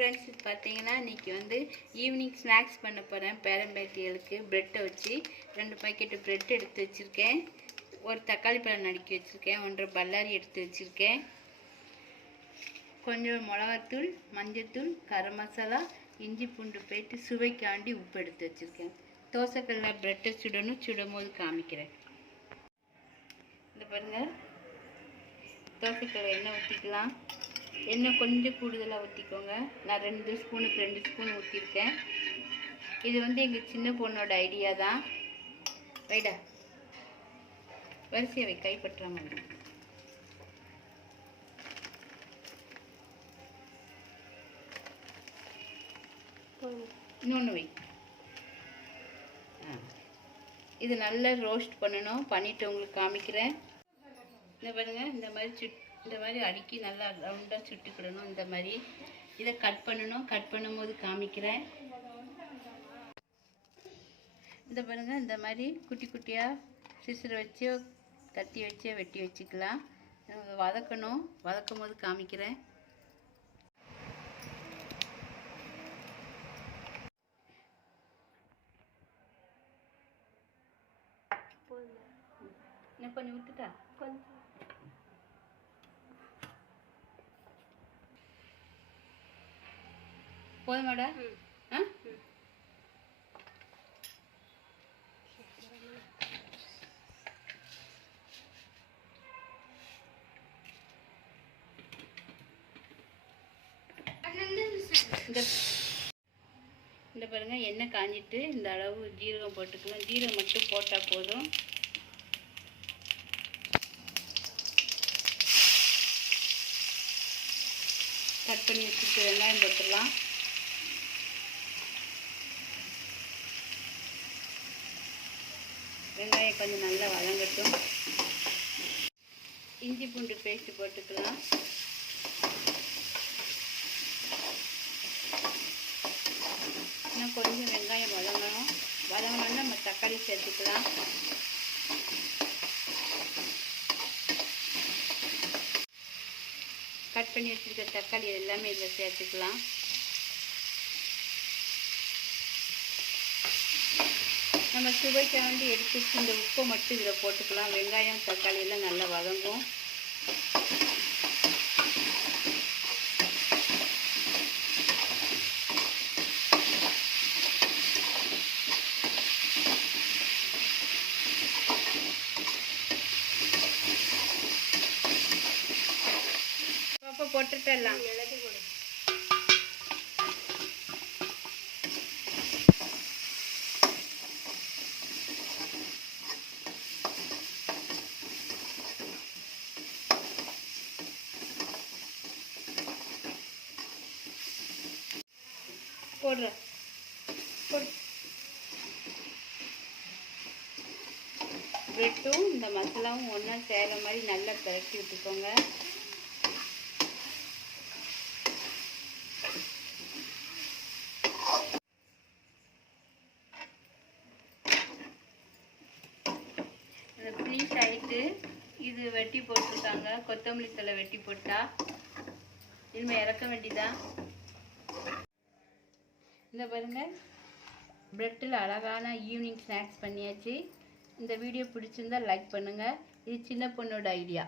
Friends, பார்த்தீங்கன்னா இன்றைக்கி evening snacks பண்ண போகிறேன். பேரம்பேத்திகளுக்கு ப்ரெட்டை வச்சு 2 பாக்கெட்டு ப்ரெட் எடுத்து வச்சுருக்கேன். ஒரு தக்காளி பழம் நறுக்கி வச்சுருக்கேன். 1.5 பல்லாரி எடுத்து வச்சுருக்கேன். கொஞ்சம் மிளகாத்தூள், மஞ்சத்தூள், கரம் மசாலா, இஞ்சி பூண்டு பேஸ்ட்டு, சுவைக்காண்டி உப்பு எடுத்து வச்சுருக்கேன். தோசைக்கல்ல ப்ரெட்டை சுடும் போது காமிக்கிறேன். இந்த பாருங்கள், தோசைக்கல்ல எண்ணெய் ஊற்றிக்கலாம். எண்ணெய் கொஞ்சம் கூடுதலாக ஊற்றிக்கோங்க. நான் 2 ஸ்பூனுக்கு 2 ஸ்பூன் ஊற்றிருக்கேன். இது எங்கள் சின்ன பொண்ணோட ஐடியா தான். வைடா, வரிசையை வை, கைப்பற்றாம. இன்னொன்று வை. இது நல்லா ரோஸ்ட் பண்ணணும். பண்ணிவிட்டு உங்களுக்கு காமிக்கிறேன். இந்த பாருங்கள், இந்த மாதிரி அடுக்கி நல்லா ரவுண்டாக சுட்டுக்கிடணும். இந்த மாதிரி இதை கட் பண்ணணும். கட் பண்ணும்போது காமிக்கிறேன். இந்த பாருங்கள், இந்த மாதிரி குட்டி குட்டியாக சிசரை வச்சு கத்தி வச்சு வெட்டி வச்சுக்கலாம். வதக்கணும். வதக்கும் போது காமிக்கிறேன். இன்னும் கொஞ்சம் விட்டுட்டா, கொஞ்சம் போதுமாடா? இந்த பாருங்க, எண்ணெய் காஞ்சிட்டு இந்த அளவு ஜீரகம் போட்டுக்கலாம். ஜீரகம் மட்டும் போட்டால் போதும். கட் பண்ணி வச்சுட்டு வெங்காயம் போட்டுடலாம். வெங்காயம் கொஞ்சம் நல்லா வதங்கட்டும். இஞ்சி பூண்டு பேஸ்ட்டு போட்டுக்கலாம். இன்னும் கொஞ்சம் வெங்காயம் வதங்கணும். வதங்கினோன்னா நம்ம தக்காளி சேர்த்துக்கலாம். கட் பண்ணி வச்சுருக்க தக்காளி எல்லாமே இதில் சேர்த்துக்கலாம். நம்ம சுவைக்க எடுத்து இந்த உப்பை மட்டும் இதில் போட்டுக்கலாம். வெங்காயம் தக்காளி எல்லாம் நல்லா வதங்கும். அப்போ போட்டுட்டலாம். போடுறேன். ப்ரெட்டும் இந்த மசாலாவும் ஒன்றா சேர மாதிரி நல்லா பிரட்டி விட்டுக்கோங்க. இந்த ப்ளீஸ் ஆகிட்டு இது வெட்டி போட்டிருக்காங்க. கொத்தமல்லி தழை வெட்டி போட்டால் இனிமேல் இறக்க வேண்டியதான். இந்த பாருங்கள், ப்ரெட்டில் அழகான ஈவினிங் ஸ்நாக்ஸ் பண்ணியாச்சு. இந்த வீடியோ பிடிச்சிருந்தால் லைக் பண்ணுங்கள். இது சின்ன பொண்ணோட ஐடியா.